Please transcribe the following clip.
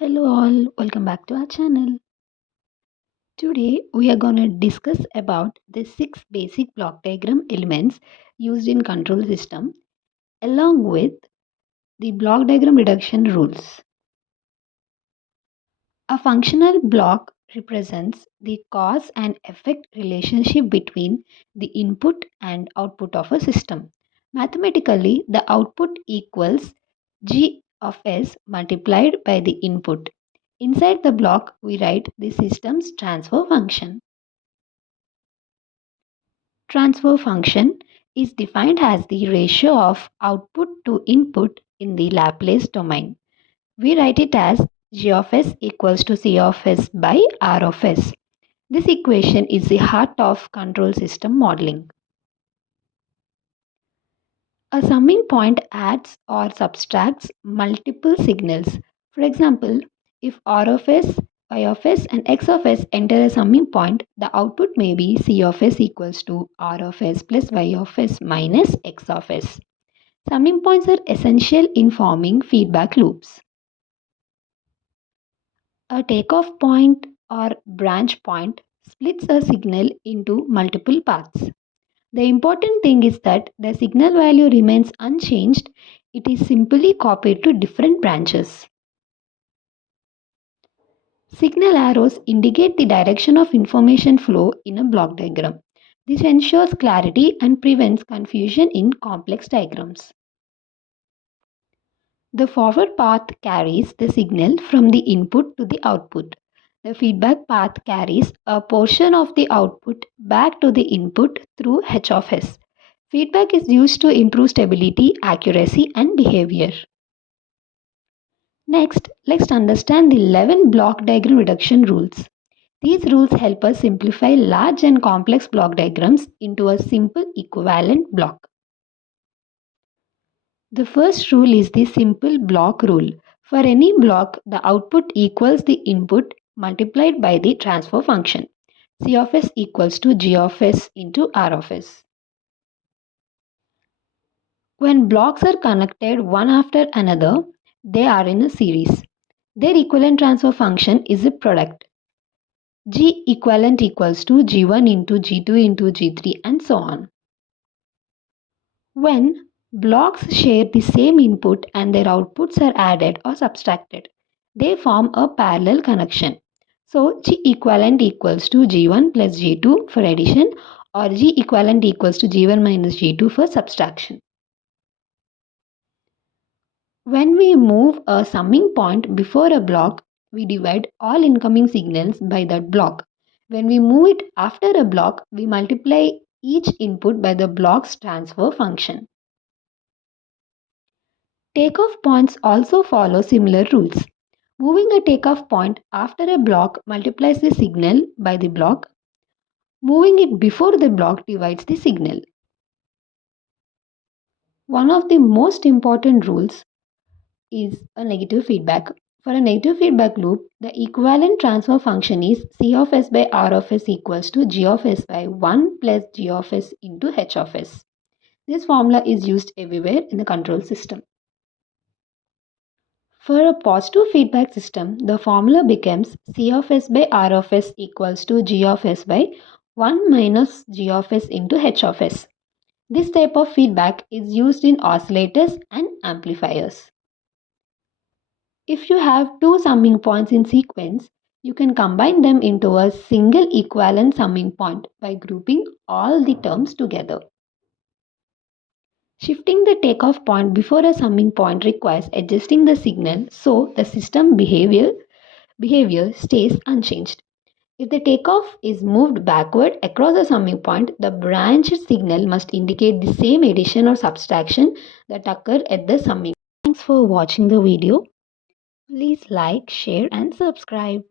Hello all, welcome back to our channel. Today we are going to discuss about the 6 basic block diagram elements used in control system along with the block diagram reduction rules. A functional block represents the cause and effect relationship between the input and output of a system. Mathematically, the output equals G of S multiplied by the input. Inside the block, we write the system's transfer function. Transfer function is defined as the ratio of output to input in the Laplace domain. We write it as G of S equals to C of S by R of S. This equation is the heart of control system modeling. A summing point adds or subtracts multiple signals. For example, if R of S, Y of S and X of S enter a summing point, the output may be C of S equals to R of S plus Y of S minus X of S. Summing points are essential in forming feedback loops. A takeoff point or branch point splits a signal into multiple paths. The important thing is that the signal value remains unchanged. It is simply copied to different branches. Signal arrows indicate the direction of information flow in a block diagram. This ensures clarity and prevents confusion in complex diagrams. The forward path carries the signal from the input to the output. The feedback path carries a portion of the output back to the input through H of S. Feedback is used to improve stability, accuracy, and behavior. Next, let's understand the 11 block diagram reduction rules. These rules help us simplify large and complex block diagrams into a simple equivalent block. The first rule is the simple block rule. For any block, the output equals the input multiplied by the transfer function. C of S equals to G of S into R of S. When blocks are connected one after another, they are in a series. Their equivalent transfer function is a product. G equivalent equals to G1 into G2 into G3 and so on. When blocks share the same input and their outputs are added or subtracted, they form a parallel connection. So G equivalent equals to G1 plus G2 for addition or G equivalent equals to G1 minus G2 for subtraction. When we move a summing point before a block, we divide all incoming signals by that block. When we move it after a block, we multiply each input by the block's transfer function. Takeoff points also follow similar rules. Moving a takeoff point after a block multiplies the signal by the block. Moving it before the block divides the signal. One of the most important rules is a negative feedback. For a negative feedback loop, the equivalent transfer function is C of S by R of S equals to G of S by 1 plus G of S into H of S. This formula is used everywhere in the control system. For a positive feedback system, the formula becomes C of S by R of S equals to G of S by 1 minus G of S into H of S. This type of feedback is used in oscillators and amplifiers. If you have two summing points in sequence, you can combine them into a single equivalent summing point by grouping all the terms together. Shifting the takeoff point before a summing point requires adjusting the signal so the system behavior stays unchanged. If the takeoff is moved backward across the summing point, the branched signal must indicate the same addition or subtraction that occurred at the summing. Thanks for watching the video. Please like, share and subscribe.